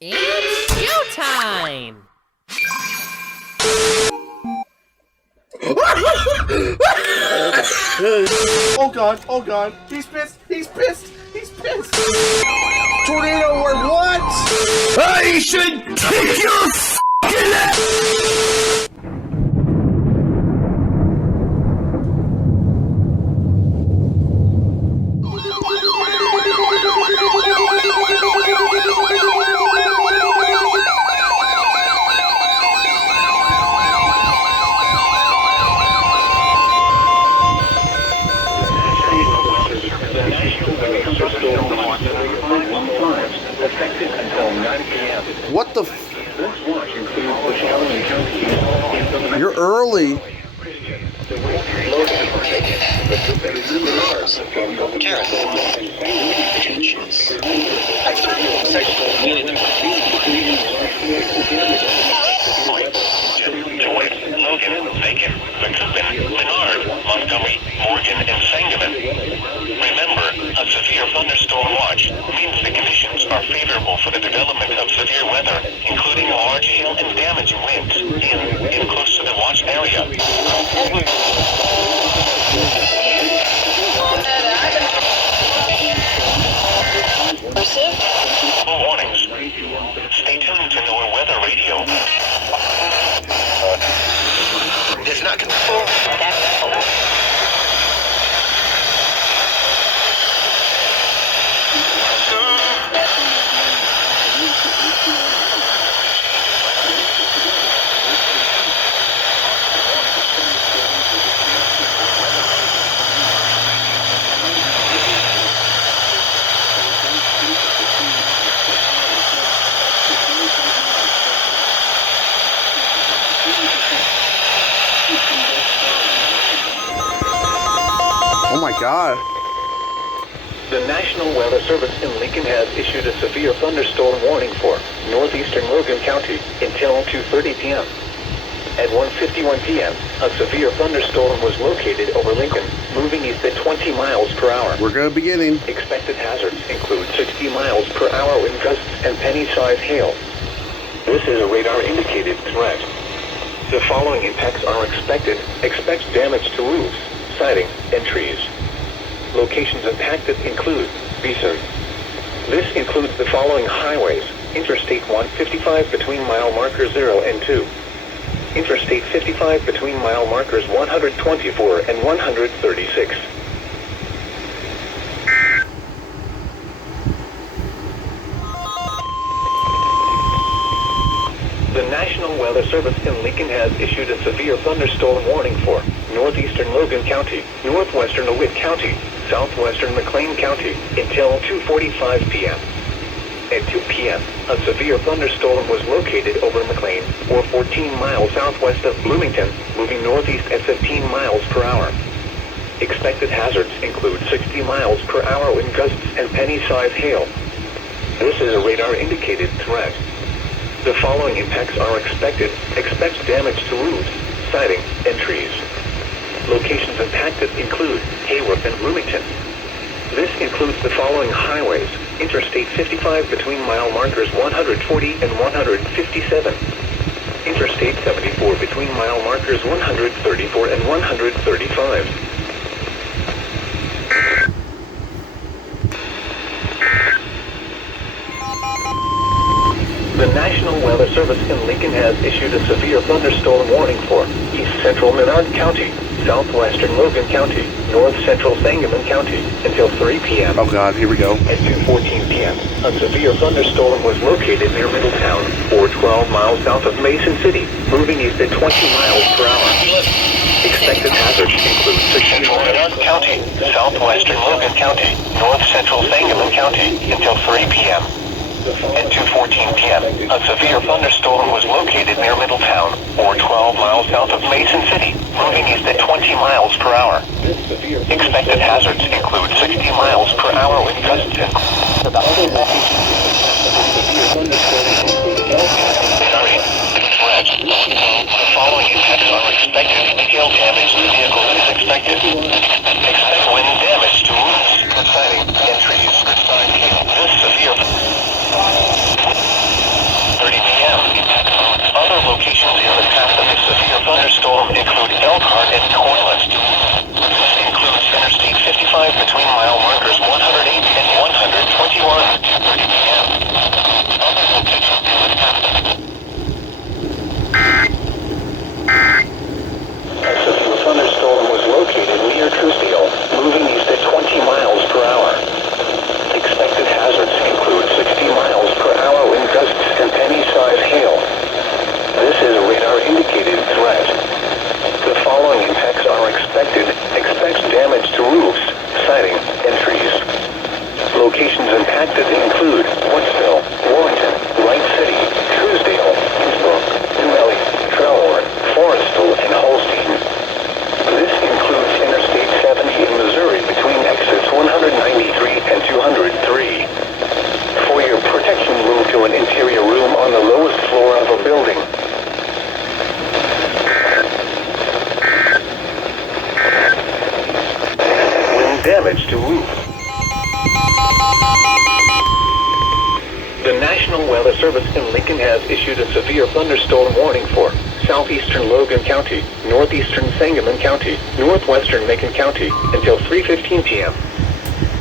It's showtime! Oh god, he's pissed! Tornado or what? I should take your f***ing ass! What the f... You're early. Logan, Macon, McCoupin, Menard, Montgomery, Morgan, and Sangamon. Remember, a severe thunderstorm watch means the conditions are favorable for the development of severe weather, including large hail and damaging winds in close to the watch area. Warnings. Stay tuned to NOAA Weather Radio. It's not control. Oh my god. The National Weather Service in Lincoln has issued a severe thunderstorm warning for northeastern Logan County until 2:30 p.m. At 1:51 p.m., a severe thunderstorm was located over Lincoln, moving east at 20 miles per hour. We're gonna be getting... Expected hazards include 60 miles per hour wind gusts and penny-sized hail. This is a radar-indicated threat. The following impacts are expected. Expect damage to roofs, siding, and trees. Locations impacted include Beeson. This includes the following highways: Interstate 155 between mile markers 0 and 2. Interstate 55 between mile markers 124 and 136. The National Weather Service in Lincoln has issued a severe thunderstorm warning for northeastern Logan County, northwestern DeWitt County, southwestern McLean County until 2:45 p.m. At 2 p.m., a severe thunderstorm was located over McLean, or 14 miles southwest of Bloomington, moving northeast at 15 miles per hour. Expected hazards include 60 miles per hour wind gusts and penny-sized hail. This is a radar-indicated threat. The following impacts are expected. Expect damage to roofs, siding, and trees. Locations impacted include Hayworth and Bloomington. This includes the following highways: Interstate 55 between mile markers 140 and 157. Interstate 74 between mile markers 134 and 135. The National Weather Service in Lincoln has issued a severe thunderstorm warning for east central Menard County, southwestern Logan County, north central Sangamon County until 3 p.m. Oh god, here we go. At 2:14 p.m., a severe thunderstorm was located near Middletown, or 12 miles south of Mason City, moving east at 20 miles per hour. Expected hazards include central Menard County, southwestern Logan County, north central Sangamon County until 3 p.m. At 2:14 p.m., a severe thunderstorm was located near Middletown, or 12 miles south of Mason City, moving east at 20 miles per hour. Expected hazards include 60 miles per hour wind gusts and... The following impacts are expected. Hail damage to vehicles is expected. Expect wind damage to roofs, siding, and trees. This severe... building. Wind damage to roof. The National Weather Service in Lincoln has issued a severe thunderstorm warning for southeastern Logan County, northeastern Sangamon County, northwestern Macon County until 3:15 p.m.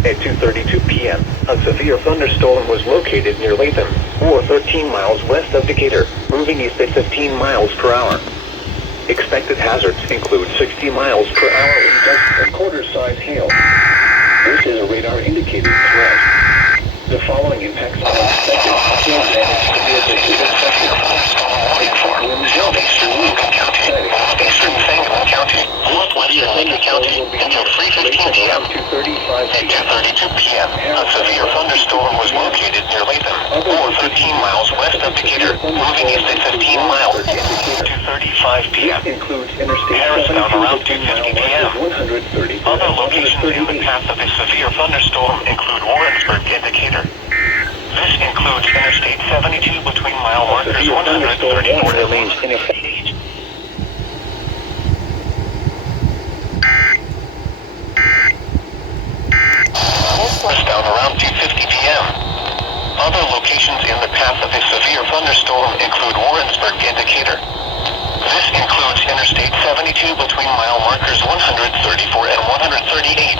At 2:32 p.m., a severe thunderstorm was located near Latham, or 13 miles west of Decatur, moving east at 15 miles per hour. Expected hazards include 60 miles per hour in dust and quarter-size hail. This is a radar-indicated threat. The following impacts are expected. Hail damage to vehicles is expected. Southeastern Logan County, northeastern Sangamon County, northwestern Macon County until 3:15 p.m. At 2:32 p.m., a severe thunderstorm was located near Latham, or 13 miles west of Decatur, moving east at 15 miles. 2:35 p.m. Harrisville around 2:50 p.m. Other locations in the path of a severe thunderstorm include Warrensburg and Decatur. This includes Interstate 72 between mile markers 134 remains in effect. Down around 2:50 p.m. Other locations in the path of a severe thunderstorm include Warrensburg and Decatur. This includes Interstate 72 between mile markers 134 and 138.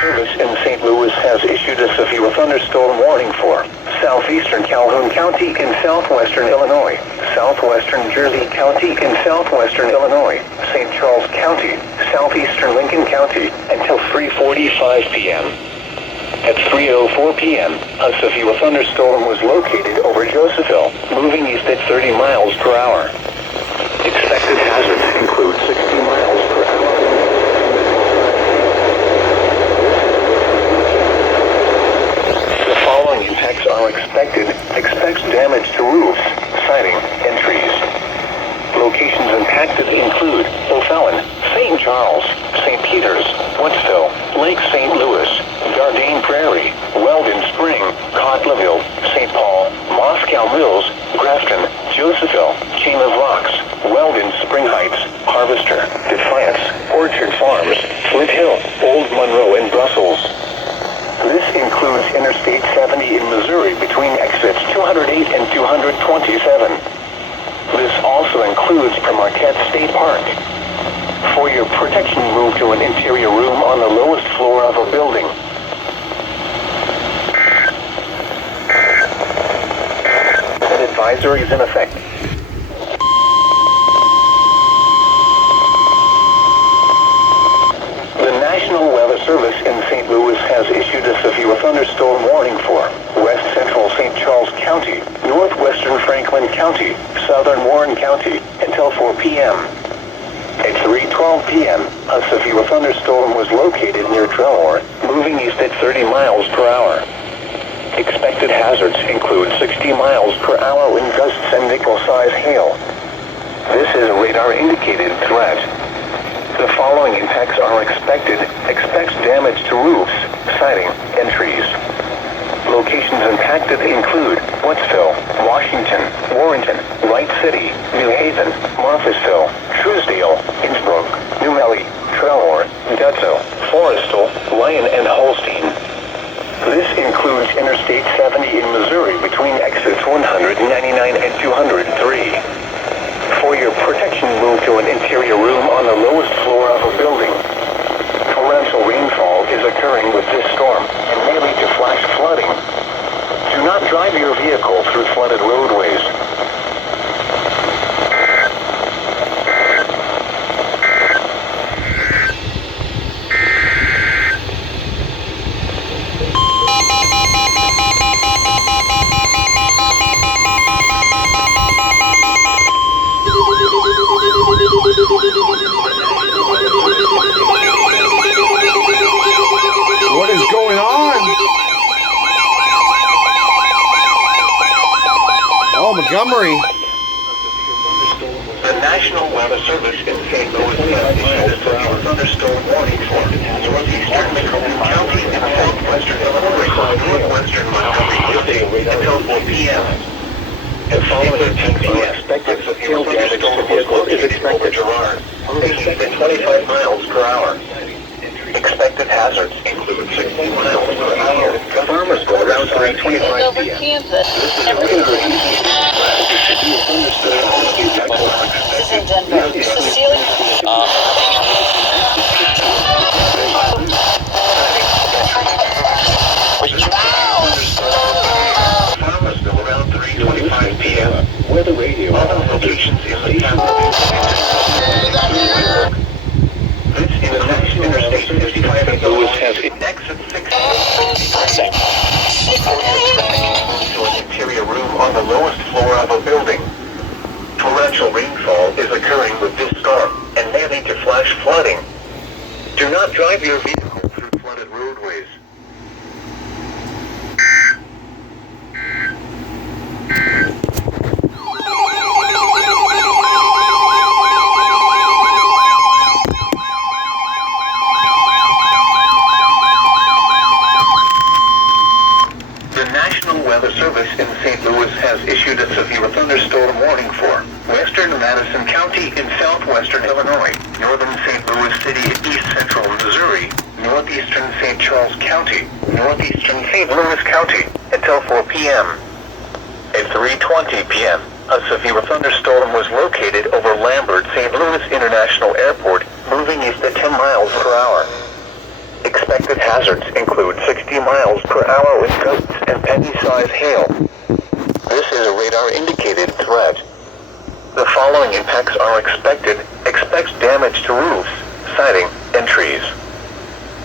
Service in St. Louis has issued a severe thunderstorm warning for southeastern Calhoun County in southwestern Illinois, southwestern Jersey County in southwestern Illinois, St. Charles County, southeastern Lincoln County until 3:45 p.m. At 3:04 p.m., a severe thunderstorm was located over Josephville, moving east at 30 miles per hour. Expected hazards include 60 miles per hour. The following impacts are expected. Expects damage to roofs, siding, and trees. Locations impacted include O'Fallon, St. Charles, St. Peters, Woodsville, Lake St. Louis, Dardane Prairie, Weldon Spring, Cotlerville, St. Paul, Moscow Mills, Grafton, Josephville, Chain of Rocks, Weldon Spring Heights, Harvester, Defiance, Orchard Farms, Flint Hill, Old Monroe, and Brussels. This includes Interstate 70 in Missouri between exits 208 and 227. This also includes Marquette State Park. For your protection, move to an interior room on the lowest floor of a building. An advisory is in effect. The National Weather Service in St. Louis has issued a severe thunderstorm warning for west central St. Charles County, northwestern Franklin County, southern Warren County until 4 p.m. At 3:12 p.m., a severe thunderstorm was located near Trelor, moving east at 30 miles per hour. Expected hazards include 60 miles per hour wind gusts and nickel-size hail. This is a radar-indicated threat. The following impacts are expected. Expects damage to roofs, siding, and trees. Locations impacted include Woodsville, Washington, Warrenton, Wright City, New Haven, Marthasville, Truesdale, Innsbruck, New Melle, Trelor, Dutzo, Forestal, Lyon, and Holstein. This includes Interstate 70 in Missouri between exits 199 and 203. For your protection, move to an interior room on the lowest floor of a building. Torrential rainfall is occurring with this storm and may lead to flash flooding. Do not drive your vehicle through flooded roadways. What is going on? Oh, Montgomery. The National Weather Service in St. Louis has issued a severe thunderstorm warning for northeastern Macomb County and southwestern Illinois, northwestern Montgomery County until 4 p.m. The following attacks are expected. Hail damage to vehicles is expected. Gerard, moving at 25 miles per hour. Expected hazards include 60 miles per hour. Farmers go around 325 over p.m. Kansas. This is in Denver. Cecilia. Farmers go around 325 p.m. Weather radio. Other locations in the capital. This includes Interstate 55 in Lewis has exit 6. To an interior room on the lowest floor of a building. Torrential rainfall is occurring with this storm and may lead to flash flooding. Do not drive your vehicle through flooded roadways. The National Weather Service in St. Louis has issued a severe thunderstorm warning for western Madison County in southwestern Illinois, northern St. Louis City, east central Missouri, northeastern St. Charles County, northeastern St. Louis County, until 4 p.m. At 3:20 p.m., a severe thunderstorm was located over Lambert St. Louis International Airport, moving east at 10 miles per hour. Expected hazards include 60 miles per hour with gusts and penny-sized hail. This is a radar-indicated threat. The following impacts are expected. Expect damage to roofs, siding, and trees.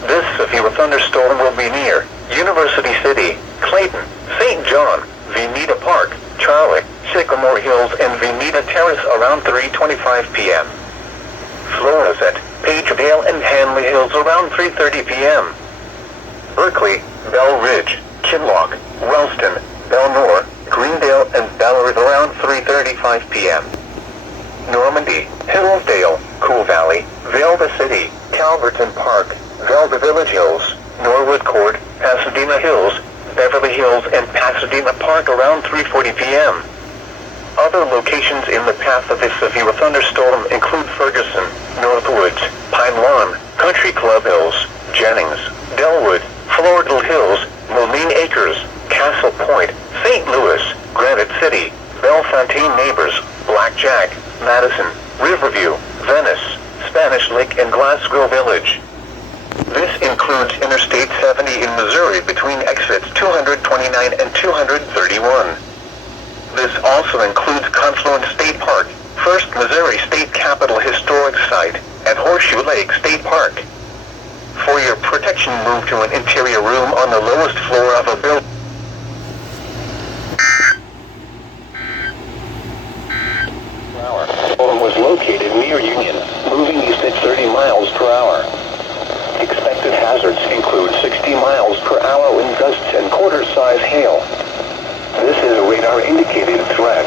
This severe thunderstorm will be near University City, Clayton, St. John, Vinita Park, Charlotte, Sycamore Hills, and Vinita Terrace around 3:25 p.m. Florissant, Pagedale, and Hanley Hills around 3:30 p.m. Berkeley, Bell Ridge, Kinloch, Ralston, Belmore, Greendale, and Ballard around 3:35 p.m. Normandy, Hillsdale, Cool Valley, Vale City, Calverton Park, Velda Village Hills, Norwood Court, Pasadena Hills, Beverly Hills, and Pasadena Park around 3:40 p.m. Other locations in the path of this severe thunderstorm include Ferguson, Northwoods, Pine Lawn, Country Club Hills, Jennings, Delwood, Floridal Hills, Moline Acres, Castle Point, St. Louis, Granite City, Bellefontaine Neighbors, Blackjack, Madison, Riverview, Venice, Spanish Lake, and Glasgow Village. This includes Interstate 70 in Missouri between exits 229 and 231. This also includes Confluence State Park, First Missouri State Capitol Historic Site, and Horseshoe Lake State Park. For your protection, move to an interior room on the lowest floor of a building. Was located near Union, moving east at 30 miles per hour. Expected hazards include 60 miles per hour wind gusts and quarter-size hail. This is a radar-indicated threat.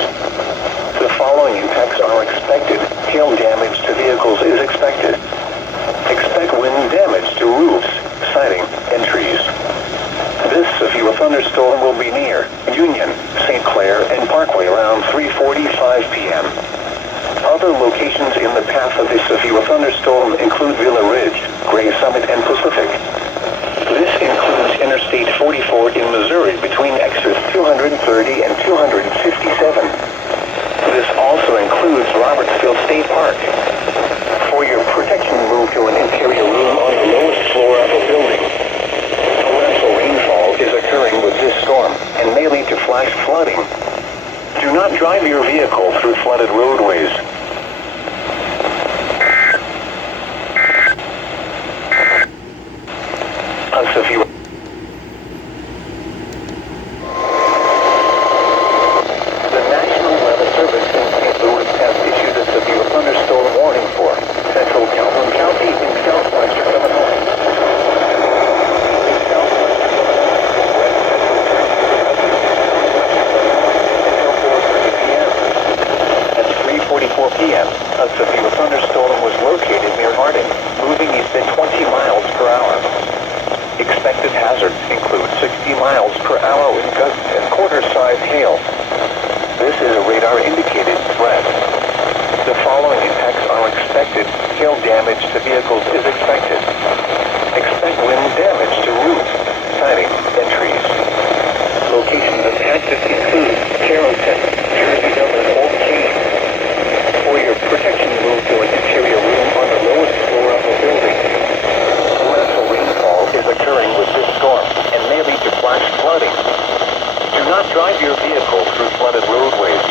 The following impacts are expected. Hail damage to vehicles is expected. Expect wind damage to roofs, siding, and trees. This severe thunderstorm will be near Union, St. Clair, and Parkway around 3:45 p.m. Other locations in the path of this severe thunderstorm include Villa Ridge, Gray Summit, and Pacific. This includes Interstate 44 in Missouri between exits 230 and 257. This also includes Robertsville State Park. For your protection, move to an interior room on the lowest floor of a building. Torrential rainfall is occurring with this storm and may lead to flash flooding. Do not drive your vehicle through flooded roadways. A severe The National Weather Service in St. Louis has issued a severe thunderstorm warning for central Calhoun County in southwestern Illinois. At 3:44 p.m. damage to vehicles is expected. Expect wind damage to roofs, siding, and trees. Locations of active include Carrollton, Jersey Hill, and Old Key. For your protection, move to an interior room on the lowest floor of the building. Torrential rainfall is occurring with this storm and may lead to flash flooding. Do not drive your vehicle through flooded roadways.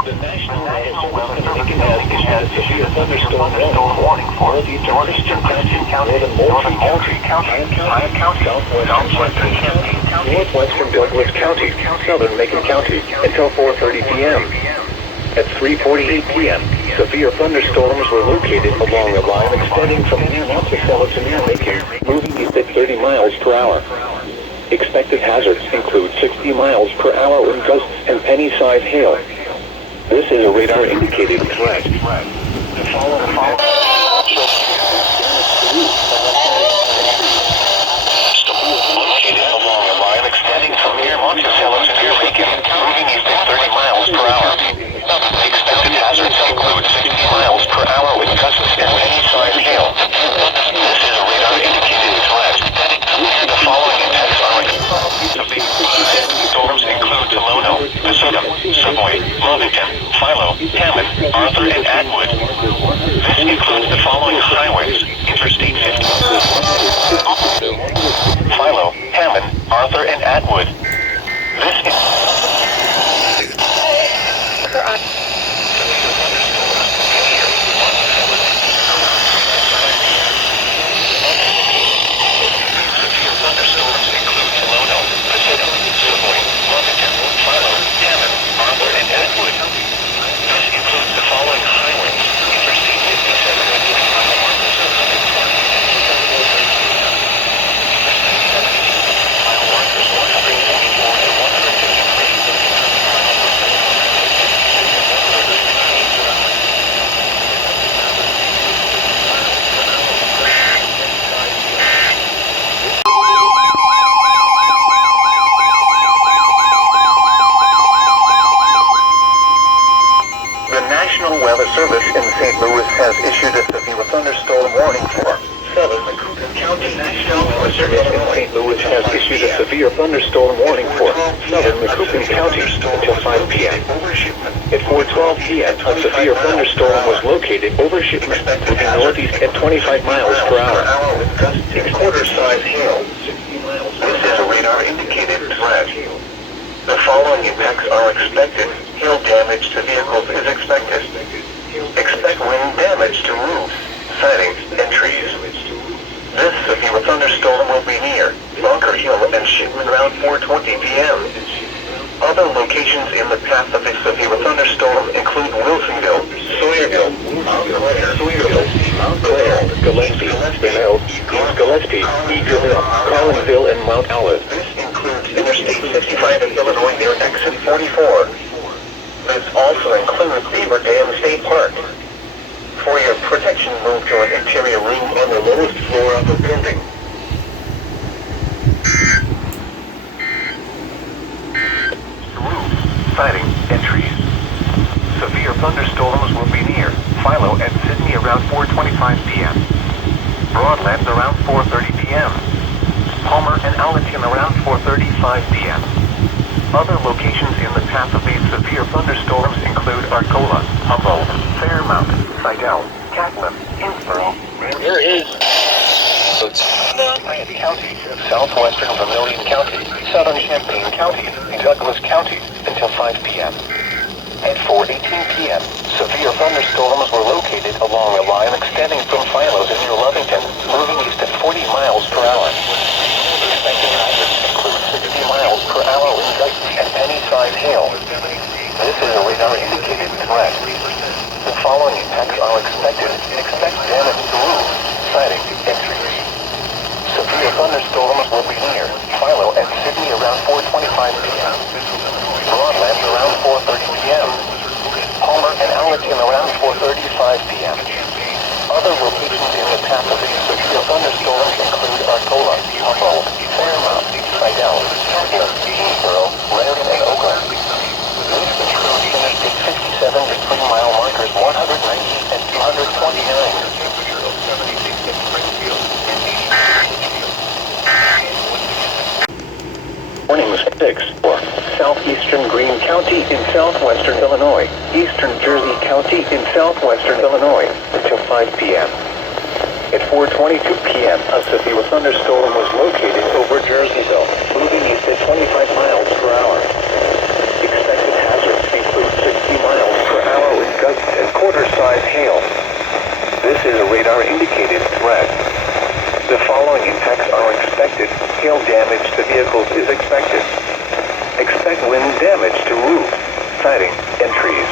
The National Weather Service has issued a thunderstorm warning for northeastern Preston County, northern Moultrie County, Hyde County, southwestern Champaign County, northwestern Douglas County, southern Macon County, until 4:30 p.m. At 3:48 p.m., severe thunderstorms were located along a line extending from near Monticello to near Macon, moving east at 30 miles per hour. Expected hazards include 60 miles per hour wind gusts and penny-sized hail. This is a radar-indicated threat. Located along a line extending from near Monticello to near Macon, moving east at 30 miles per hour. Expected hazards include 60 miles per hour with gusts and penny-sized hail. This is a radar-indicated threat. The following events are storms include Tolono, Pasadum, Savoy, Lovington, Philo, Hammond, Arthur, and Atwood. This includes the following highways: Interstate 50. Philo, Hammond, Arthur, and Atwood. This is... Thunderstorms include Tolono, Pasadum, Savoy, Lovington, Philo, Hammond, Arthur, and Atwood. This includes the following highways: Interstate 57. The National Weather Service in St. Louis has issued a severe thunderstorm warning for southern Macoupin County. The National Weather Service in St. Louis has issued a severe thunderstorm warning for southern Macoupin County until 5 p.m. At 4:12 p.m., a severe thunderstorm was located over Shipment, moving northeast at 25 miles per hour. Quarter-size hail. This is a radar-indicated threat. The following impacts are expected. Hail damage to vehicles is expected. Expect wind damage to roofs, siding, and trees. This severe thunderstorm will be near Bunker Hill and Shipman around 4:20 p.m. Other locations in the path of a severe thunderstorm include Wilsonville, Sawyerville, Mount Clair, Gillespie, Benel, East Gillespie, Eagerville, Carlinville, and Mount Olive. This includes Interstate 55 in Illinois near exit 44. This also includes Beaver Dam State Park. For your protection, move to an interior room on the lowest floor of the building. Roofs, siding, and trees. Severe thunderstorms will be near Philo and Sydney around 4:25 p.m. Broadlands around 4:30 p.m. Palmer and Allerton around 4:35 p.m. Other locations in the path of these severe thunderstorms include Arcola, Humboldt, Fairmount, Seidel, Catlin, Innsboro. There is Grant County, southwestern Vermilion County, southern Champaign County, Douglas County until 5 p.m. At 4:18 p.m., severe thunderstorms were located along a line extending from Philos in near Lovington, moving east at 40 miles per hour. Expected hazards include 60 miles per hour wind gusts and penny-sized hail. This is a radar-indicated threat. The following impacts are expected. Expect damage to roofs, siding, and trees. Severe thunderstorms will be near Philo and Sydney around 4:25 p.m. Broadlands around 4:30 p.m. Palmer and Allerton around 4:35 p.m. Other locations in the path of 6 for southeastern Greene County in southwestern Illinois, eastern Jersey County in southwestern Illinois until 5 p.m. At 4:22 p.m., a severe thunderstorm was located over Jerseyville, moving east at 25 miles per hour. Expected hazards include 60 miles per hour with gusts and quarter-size hail. This is a radar-indicated threat. The following impacts are expected. Hail damage to vehicles is expected. Expect wind damage to roofs, siding, and trees.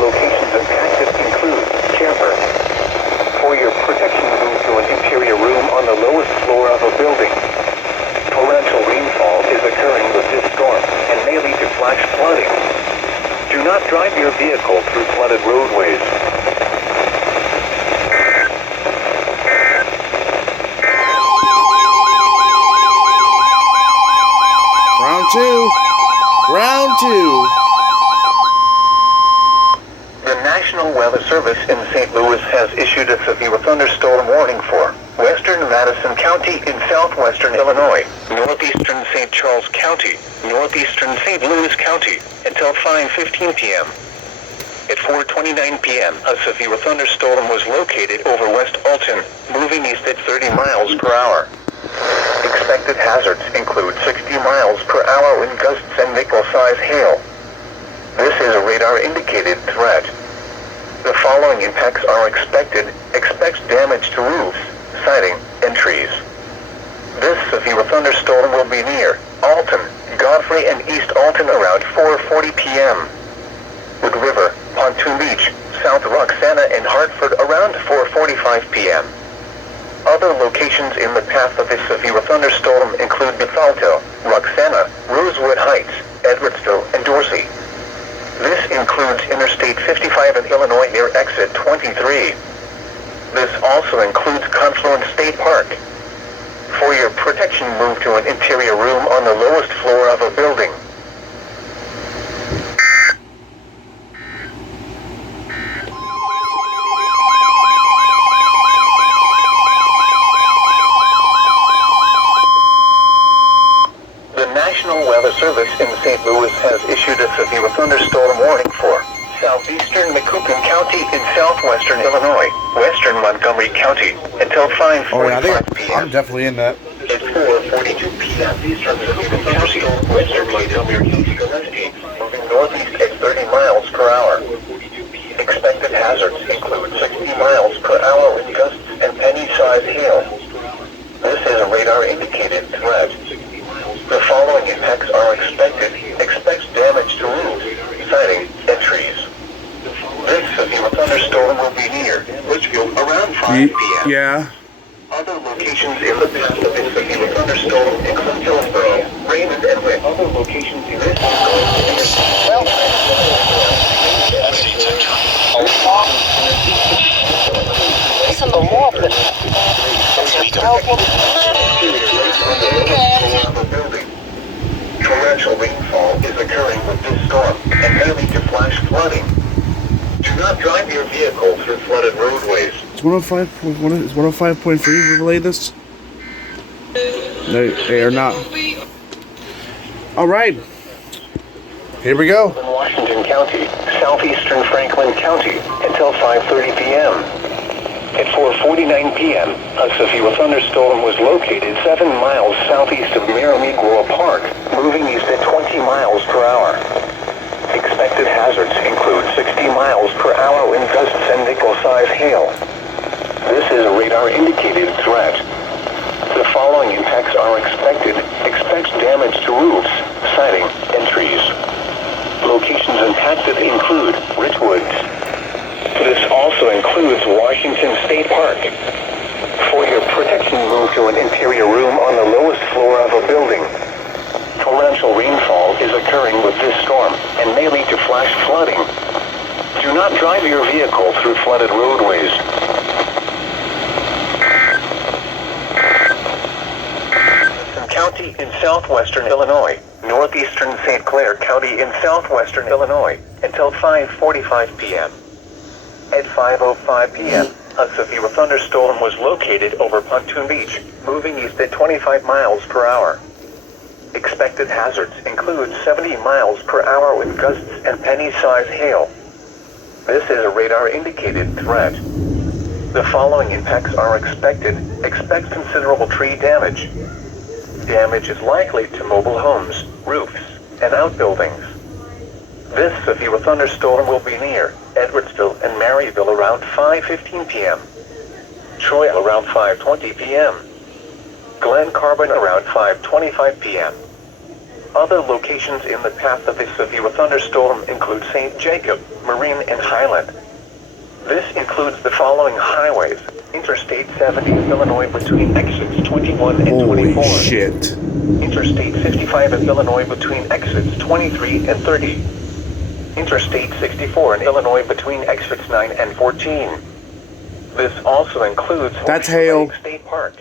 Locations impacted include camper. For your protection, move to an interior room on the lowest floor of a building. Torrential rainfall is occurring with this storm and may lead to flash flooding. Do not drive your vehicle through flooded roadways. Round two. The National Weather Service in St. Louis has issued a severe thunderstorm warning for western Madison County in southwestern Illinois, northeastern St. Charles County, northeastern St. Louis County, until 5:15 p.m. At 4:29 p.m., a severe thunderstorm was located over West Alton, moving east at 30 miles per hour. Expected hazards include 60 miles per hour wind gusts and nickel-size hail. This is a radar-indicated threat. The following impacts are expected. Expect damage to roofs, siding, and trees. This severe thunderstorm will be near Alton, Godfrey, and East Alton around 4:40 p.m. Wood River, Pontoon Beach, South Roxana, and Hartford around 4:45 p.m. Other locations in the path of this severe thunderstorm include Bethalto, Roxana, Rosewood Heights, Edwardsville, and Dorsey. This includes Interstate 55 in Illinois near exit 23. This also includes Confluence State Park. For your protection, move to an interior room on the lowest floor of a building. The National Weather Service in St. Louis has issued a severe thunderstorm warning for southeastern Macoupin County in southwestern Illinois, western Montgomery County, until 5:45 Oh yeah, I'm p.m. definitely in that. At 4:42 p.m. eastern Macoupin County, western Montgomery County, moving northeast at 30 miles per hour. Expected hazards include 60 miles per hour with gusts and penny-sized hail. This is a radar-indicated threat. The following impacts are expected. Expect damage to roofs, siding, and trees. This severe thunderstorm will be near Litchfield around 5 p.m. Yeah. Other locations in the path of this severe thunderstorm include Hillsborough, Raymond, and Witt. Other locations in this Listen to more of it. Torrential rainfall is occurring with this storm and may lead to flash flooding. Do not drive your vehicle through flooded roadways. Is 105.3 relay this? No, they are not. All right. Here we go. In Washington County, southeastern Franklin County, until 5:30 p.m. At 4:49 p.m., a severe thunderstorm was located 7 miles southeast of Maramigua Park, moving east at 20 miles per hour. Expected hazards include 60 miles per hour wind gusts and nickel-size hail. This is a radar-indicated threat. The following impacts are expected. Expect damage to roofs, siding, and trees. Locations impacted include Richwoods. This also includes Washington State Park. For your protection, move to an interior room on the lowest floor of a building. Torrential rainfall is occurring with this storm and may lead to flash flooding. Do not drive your vehicle through flooded roadways. County in southwestern Illinois, northeastern St. Clair County in southwestern Illinois, until 5:45 p.m. At 5:05 p.m., a severe thunderstorm was located over Pontoon Beach, moving east at 25 miles per hour. Expected hazards include 70 miles per hour wind gusts and penny-sized hail. This is a radar-indicated threat. The following impacts are expected. Expect considerable tree damage. Damage is likely to mobile homes, roofs, and outbuildings. This severe thunderstorm will be near Edwardsville and Maryville around 5:15 p.m. Troy around 5:20 p.m. Glen Carbon around 5:25 p.m. Other locations in the path of this severe thunderstorm include St. Jacob, Marine, and Highland. This includes the following highways: Interstate 70 in Illinois between exits 21 and 24. Holy shit. Interstate 55 in Illinois between exits 23 and 30. Interstate 64 in Illinois between exits 9 and 14. This also includes That's hail. State Park.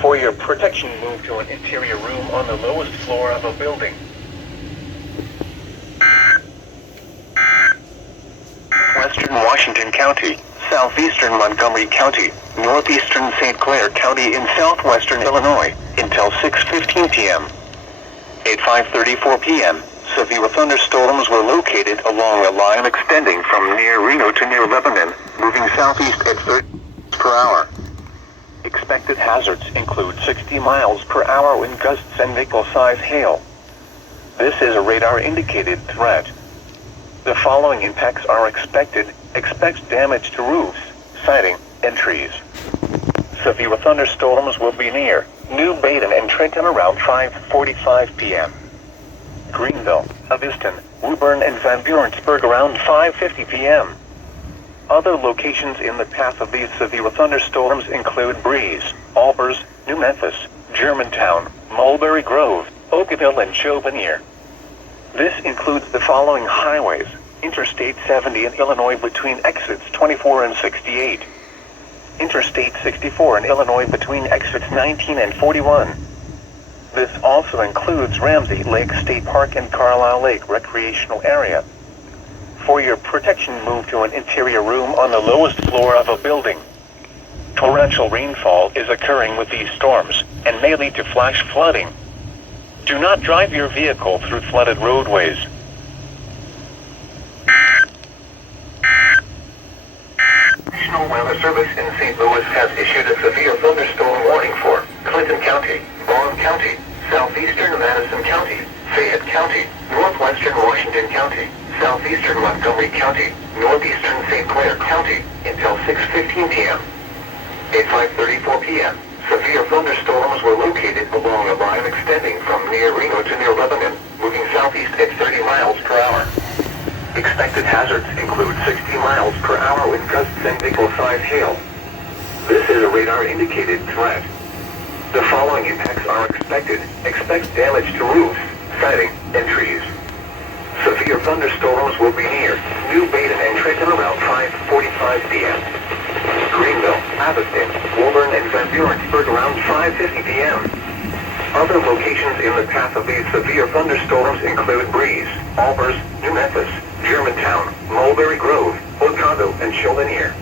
For your protection, move to an interior room on the lowest floor of a building. Western Washington County, southeastern Montgomery County, northeastern St. Clair County in southwestern Illinois, until 6:15 p.m. At 5:34 p.m., severe thunderstorms were located along a line extending from near Reno to near Lebanon, moving southeast at 30 miles per hour. Expected hazards include 60 miles per hour wind gusts and nickel-sized hail. This is a radar-indicated threat. The following impacts are expected. Expect damage to roofs, siding, and trees. Severe thunderstorms will be near New Baden and Trenton around 5:45 p.m. Greenville, Aviston, Woburn, and Van Burentsburg around 5:50 p.m. Other locations in the path of these severe thunderstorms include Breeze, Albers, New Memphis, Germantown, Mulberry Grove, Oakville, and Chauvenir. This includes the following highways: Interstate 70 in Illinois between exits 24 and 68. Interstate 64 in Illinois between exits 19 and 41. This also includes Ramsey Lake State Park and Carlisle Lake Recreational Area. For your protection, move to an interior room on the lowest floor of a building. Torrential rainfall is occurring with these storms and may lead to flash flooding. Do not drive your vehicle through flooded roadways. National Weather Service in St. Louis has issued a severe thunderstorm warning for Clinton County, Vaughn County, southeastern Madison County, Fayette County, northwestern Washington County, southeastern Montgomery County, northeastern St. Clair County, until 6:15 p.m. At 5:34 p.m., severe thunderstorms were located along a line extending from near Reno to near Lebanon, moving southeast at 30 miles per hour. Expected hazards include 60 miles per hour wind gusts and nickel-sized hail. This is a radar-indicated threat. The following impacts are expected. Expect damage to roofs, siding, and trees. Severe thunderstorms will be near New Baden and Trenton around 5:45 p.m. Greenville, Aviston, Woburn, and Van Burentsburg around 5:50 p.m. Other locations in the path of these severe thunderstorms include Breeze, Albers, New Memphis, Germantown, Mulberry Grove, Otago, and Chauvenir.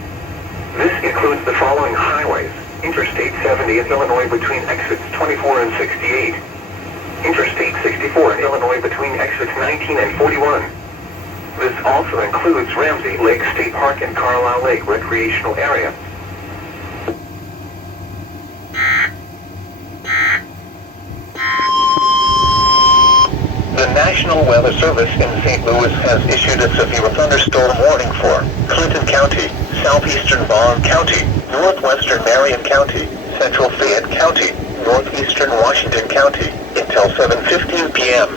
This includes the following highways: Interstate 70 in Illinois between exits 24 and 68. Interstate 64 in Illinois between exits 19 and 41. This also includes Ramsey Lake State Park and Carlisle Lake Recreational Area. The National Weather Service in St. Louis has issued a severe thunderstorm warning for Clinton County, southeastern Vaughn County, northwestern Marion County, central Fayette County, northeastern Washington County, until 7:15 p.m.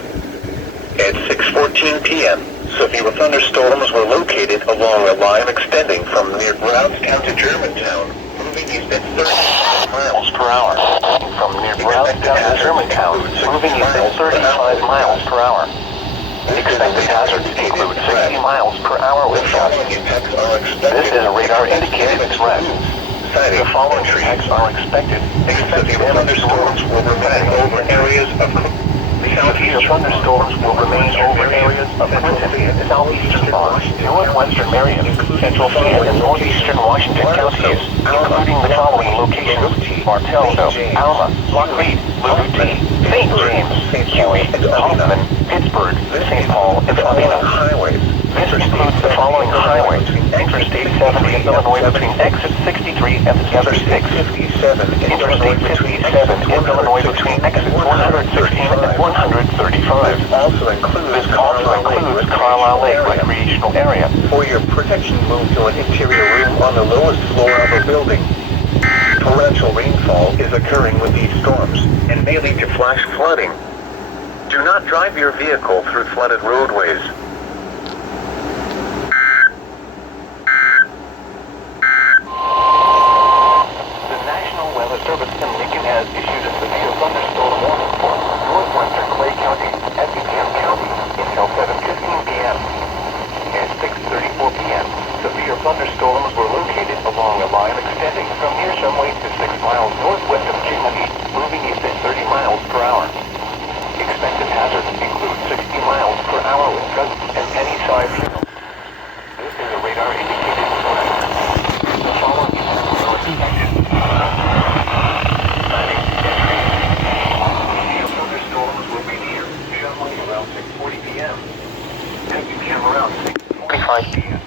At 6:14 p.m., severe thunderstorms were located along a line extending from near Brownstown to Germantown, moving east at 35 miles per hour. From near Brownstown to Germantown, moving east at 35 miles per hour. Expected hazards include 60 miles per hour wind gusts. This is a radar-indicated threat. The following impacts are expected. Severe thunderstorms will remain over areas of the Severe thunderstorms will remain over areas of Clinton, southeastern Fox, northwestern Marion, central Fayette, and northeastern Washington counties, including the following locations: Martelville, Alma, Lockreed, Liberty, St. James, Huey, Hoffman, Pittsburgh, St. Paul, and Alena. This includes the following highways: Interstate 70 in Illinois between exit 63 and the other 6. Interstate 57 in Illinois between exits 116 and 135. This also includes Carlisle Lake Recreational Area. For your protection, move to an interior room on the lowest floor of a building. Torrential rainfall is occurring with these storms and may lead to flash flooding. Do not drive your vehicle through flooded roadways. The National Weather Service in Lincoln has issued a severe thunderstorm warning for northwestern Clay County, Effingham County until 7:15 p.m. At 6:34 p.m., severe thunderstorms were located along a line extending from near Shumway to 6 miles northwest of Chickasha, moving east at 30 miles per hour. Expected hazards include 60 miles per hour with gusts and any size hail. This is a radar indicated threat. The following is expected. Severe thunderstorms will be near Shumway around 6:40 p.m. Effingham around 6:45 p.m.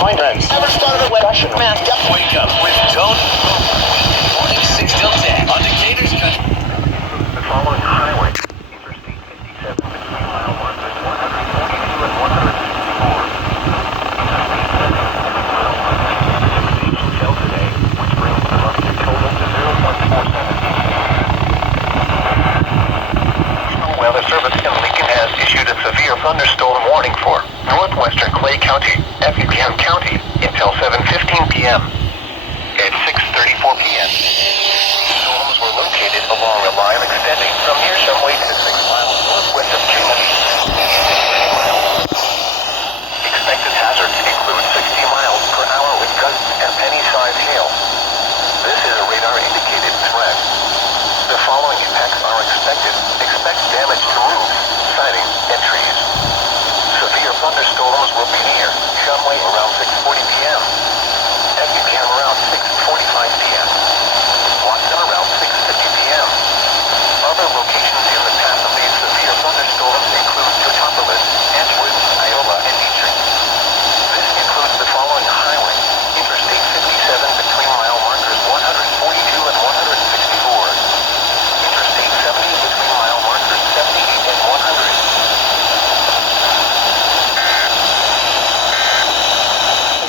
Friends, never started a discussion. Man, Wake up with Tone. Morning 6 till 10 on Decatur's Country. The following highway: Interstate 57 between mile markers 142 and 164. Until today, which brings the monthly total to 0.47. National Weather Service in Lincoln has issued a severe thunderstorm warning for northwestern Clay County, Effingham County, until 7:15 p.m. At 6:34 p.m., storms were located along a line extending from near Shumway to 6 miles northwest of Chickasha. Expected hazards include 60 miles per hour with gusts and penny-sized hail. This is a radar-indicated threat. The following impacts are expected. Expect damage to roofs, siding, and trees. Severe thunderstorms will be near Shumway around 6:40 p.m. Effingham around 6:45 p.m. Watson around 6:50 p.m. Other locations in the path of these severe thunderstorms include Totopolis, Edgewood, Iola, and Dietrich. This includes the following highway: Interstate 57 between mile markers 142 and 164. Interstate 70 between mile markers 78 and 100.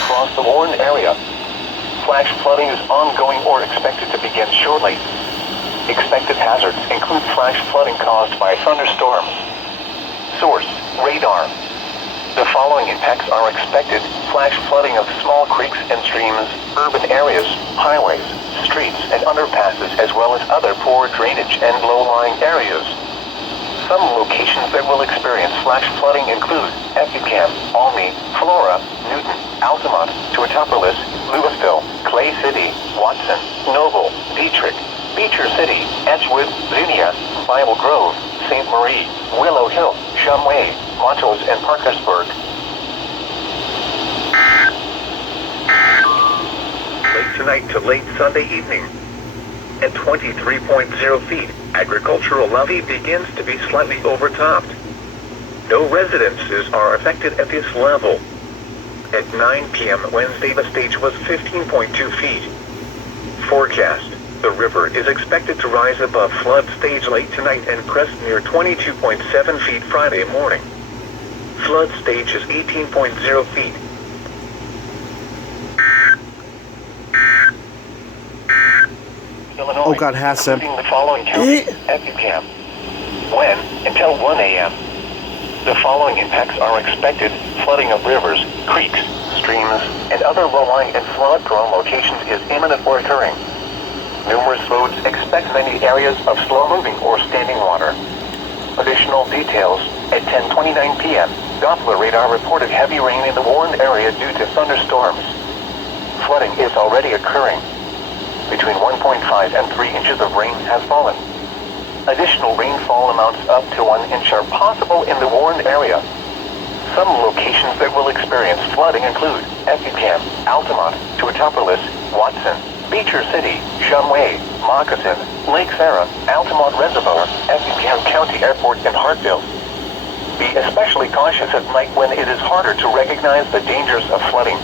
Across the warned area, flash flooding is ongoing or expected to begin shortly. Expected hazards include flash flooding caused by thunderstorms. Source: radar. The following impacts are expected: flash flooding of small creeks and streams, urban areas, highways, streets, and underpasses, as well as other poor drainage and low-lying areas. Some locations that will experience flash flooding include Effingham, Almy, Flora, Newton, Altamont, Totopolis, Louisville, Clay City, Watson, Noble, Dietrich, Beecher City, Edgewood, Xenia, Bible Grove, St. Marie, Willow Hill, Shumway, Montrose, and Parkersburg. Late tonight to late Sunday evening. At 23.0 feet, agricultural levee begins to be slightly overtopped. No residences are affected at this level. At 9 p.m. Wednesday, the stage was 15.2 feet. Forecast: the river is expected to rise above flood stage late tonight and crest near 22.7 feet Friday morning. Flood stage is 18.0 feet. Illinois, Oh God, Hassan. including the following counties: Effingham. When? Until 1 a.m. The following impacts are expected: flooding of rivers, creeks, streams, and other low-lying and flood-prone locations is imminent or occurring. Numerous roads expect many areas of slow-moving or standing water. Additional details: at 10:29 p.m., Doppler radar reported heavy rain in the warned area due to thunderstorms. Flooding is already occurring. Between 1.5 and 3 inches of rain has fallen. Additional rainfall amounts up to 1 inch are possible in the warned area. Some locations that will experience flooding include Effingham, Altamont, Tuatopolis, Watson, Beecher City, Shumway, Moccasin, Lake Sarah, Altamont Reservoir, Effingham County Airport, and Hartville. Be especially cautious at night when it is harder to recognize the dangers of flooding.